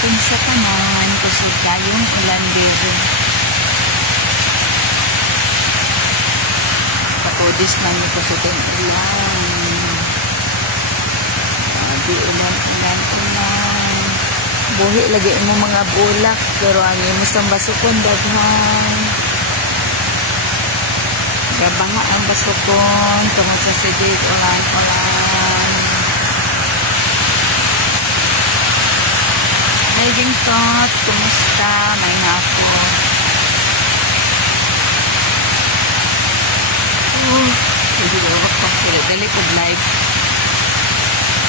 hapon sa tanan, kusog kayong ulan dito. Kapodis namin kusog ang ulan. Sabi ulan. Buhi lagi mo mga bulak, pero ang imo sa basukon daghan. Gabanga ang basukon, tungod sa sigig ulan. Hey Gintot, kumusta? May hapon. Dali po live.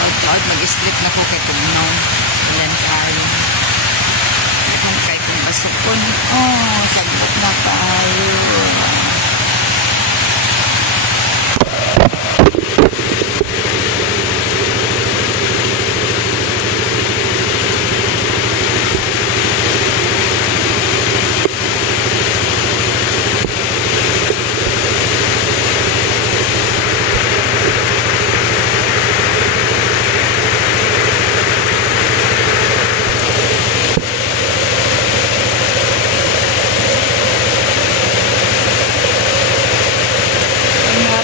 Out mag-strip na po kay Tugnaw. Ulan tayo. Kung kay kung basukon. Oh, sagot na tayo.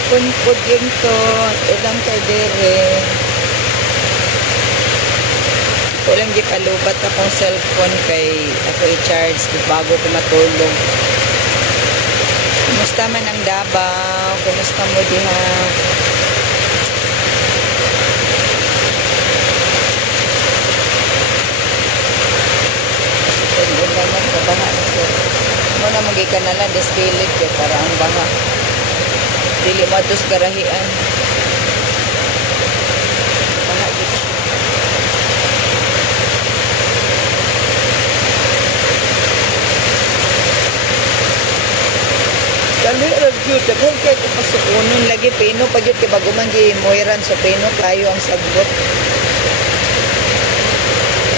Punpod yung to, ilang kay dere. Walang gipalubat akong cellphone kay ako i-charge bago ko matulog. Kumusta man ang Davao? Kumusta mo diha? Ulan na, kabaha. Muna magikan na lang, despilit kaya para ang baha. Dili matos garahian. Bahagit siya. Dali review. Daghan kayo kung pasukunon lagi. Pino pa yun. Kaya bago man gimuiran sa pino tayo ang sagot.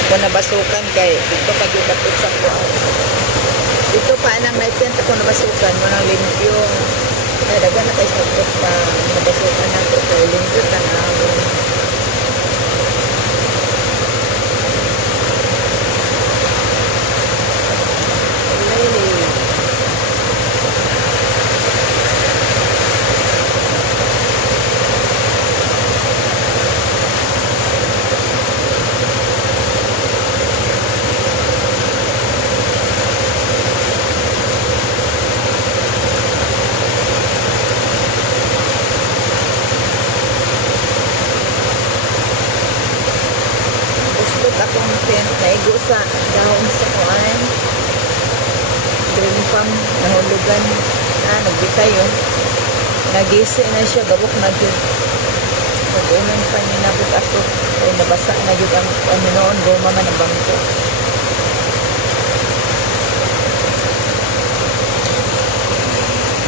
Kung nabasukan kay dito pa yun kapit sa kuha. Dito pa anang naipenta kung nabasukan mo ng limpyo. Dagan na tayo sagot pa nabasukan nato kay limpyo tanawin. Akong tent naigo sa daon sa kuan green farm nahulugan nagbitay yun nagisi na siya gabok na yun pag-unan pa ninabot ako ay nabasa na yun ang noon goma man ang bangko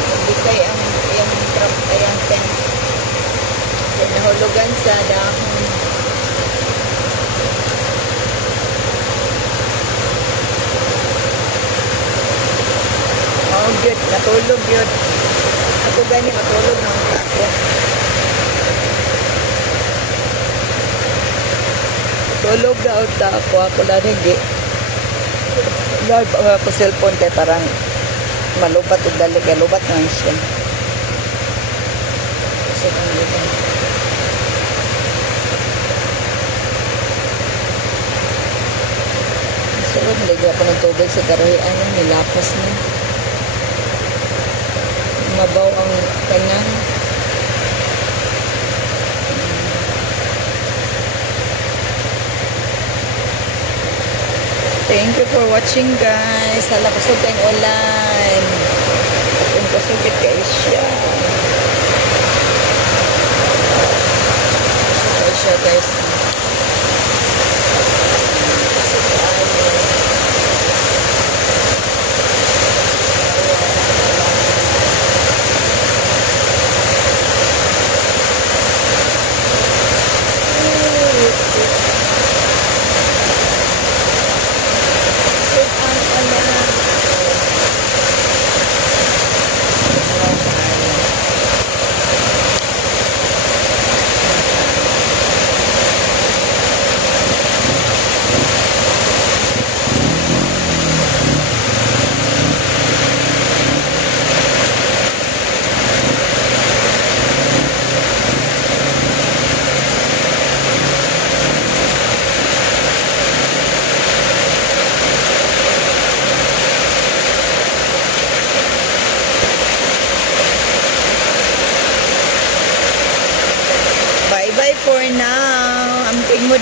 nagbitay ang yung tent ay nahulugan sa dahon. Good, natulog yun. Ako gani matulog ng ako. Tulog na unta ako. Ako na hindi. Lord, ako cellphone kay parang malubat o dalig. Lubat naman siya. Kasi ang lubat. Sarap, nalagyan ako ng tubig sa karahian. Nilapos niya. Mabaw ang kanang thank you for watching guys. Hala kusog tayong ulan kung kusugit kayo siya guys.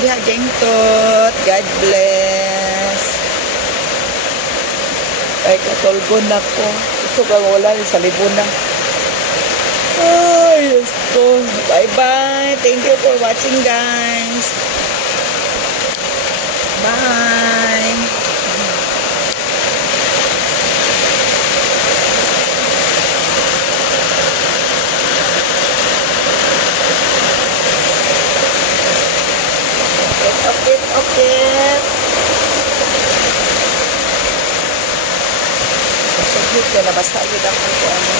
diha jengtot. God bless. Ay, katulgon na ko. Ito ka wala sa libunan. Ay, yes ko. Bye-bye. Thank you for watching, guys. Bye. Okay. Sige, labas tayo dapat ko ano.